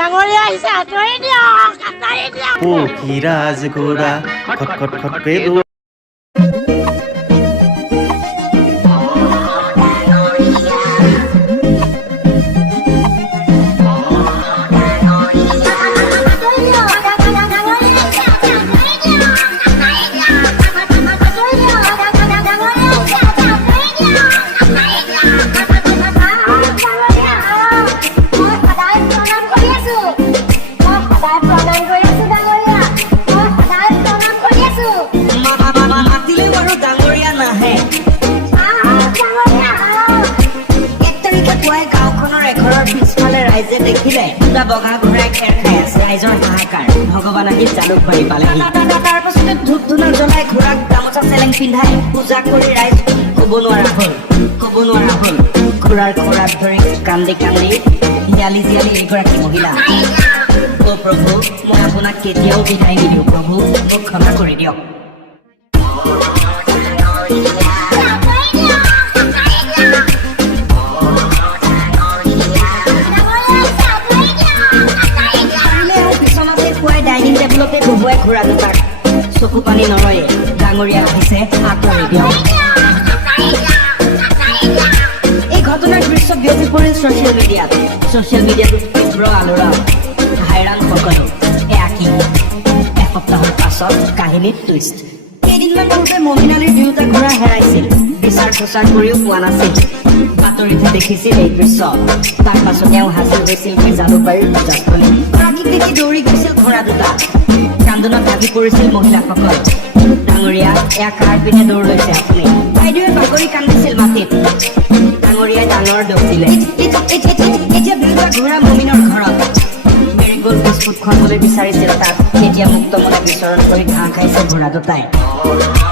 ডাঙৰীয়া আহিছে আঁতৰি দিয়ক আঁতৰি দিয়ক পক্ষীৰাজ ঘোঁৰা খট খট খটকে দৌৰ দেখিলে দুটা বগা ঘোঁৰাই খেৰ খাই আছে ৰাইজৰ হাহাকাৰ ভগৱান আহি জালুকবাৰী পালেহি তাৰ পাছতে ধূপ ধূনা জ্বলাই ঘোঁৰাক গামোচা চেলেং পিন্ধাই পূজা কৰি ৰাইজ ক'ব নোৱাৰা হ'ল ঘোঁৰাৰ খোৰাক ধৰি কান্দি কান্দি জিয়ালি জিয়ালি এগৰাকী মহিলা অ' প্ৰভু মই আপোনাক কেতিয়াও বিদায় নিদিওঁ প্ৰভু মোক ক্ষমা কৰি দিয়ক বহুৱাই ঘোঁৰা দুটাক চকু পানী নৰয়ে ডাঙৰীয়া আহিছে আঁতৰি দিয়ক এই ঘটনাৰ দৃশ্য বিয়পি পৰিল ছ'চিয়েল মিডিয়াত তীব্ৰ আলোড়ন হাইৰাণ সকলো এয়া কি এসপ্তাহৰ পাছত কাহিনীত টুইষ্ট কেইদিনমান পূৰ্বে মমিনালীৰ দুয়োটা ঘোঁৰা হেৰাইছিল বিচাৰ খোচাৰ কৰিও পোৱা নাছিল বাতৰিতে দেখিছিল এই দৃশ্য তাৰ পাছত তেওঁ হাজিৰ হৈছিল জালুকবাৰীৰ পূজাস্থলী গৰাকীক দেখি দৌৰি গৈছিল ঘোঁৰা দুটা কান্দোনত ভাগি পৰিছিল মহিলাসকল ডাঙৰীয়া এয়া কাৰ পিনে দৌৰ লৈছে আপুনি বাইদেৱে বাগৰি কান্দিছিল মাটিত ডাঙৰীয়াই ডাঙৰ দৌৰ দিলে এতিয়া দুয়োটা ঘোঁৰা মমিনৰ ঘৰত মেৰিগ'ল্ড বিস্কুট খুৱাবলৈ বিচাৰিছিল তাত এতিয়া মুক্ত মনে বিচৰণ কৰি ঘাঁহ খাইছে ঘোঁৰা দুটাই